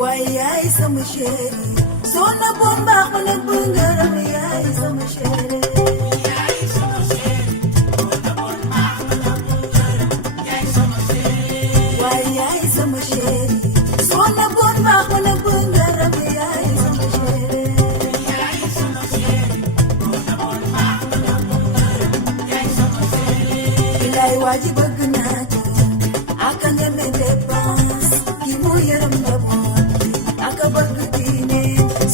waaye yaay sama chéri soo na bon baax ma nag bu ngërëm yaay sama chéri waaye yaay sama chéri soo na bon baax ma nag bu ngërëm yaay sama chéri bilaay waa ji bëgg naa ko aka ñeme dépense ki mu yërëm nga aka bëgg diine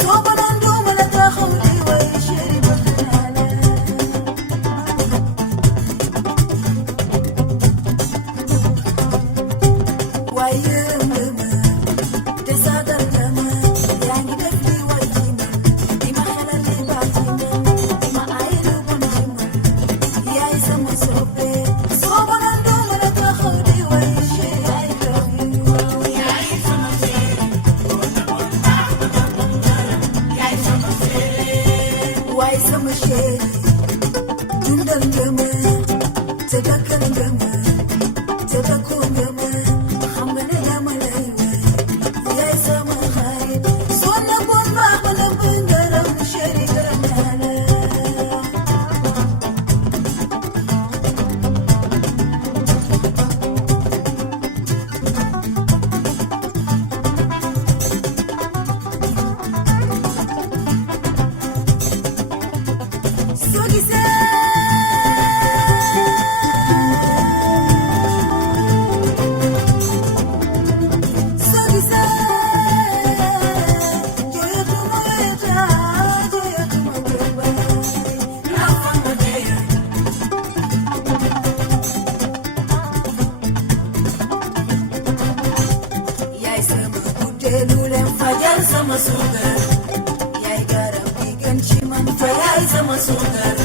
soo ko doon duuma la taxaw di way chéri bëgg naa la waaye yërëm nga ma te sagal nga ma yaa ngi def li war ci man di ma xelal li baax ci man di ma aay lu bon ci man yaay sama soppe soo ko doon duuma la taxaw di way chéri I love you waaye sama chéri dundal nga ma te dakkal nga ma te dakkoo nga ma xam nga ne dama lay way yaay sama xarit soo na bon baax ma na bu ngërëm chéri gërëm naa la soo gisee soo gisee jooyatuma weta jooyatuma gëbaay naa fa ma dee yaay sama guddeelu leen fajal sama suukar yaay garab gi gën ci man fa yaay sama suukar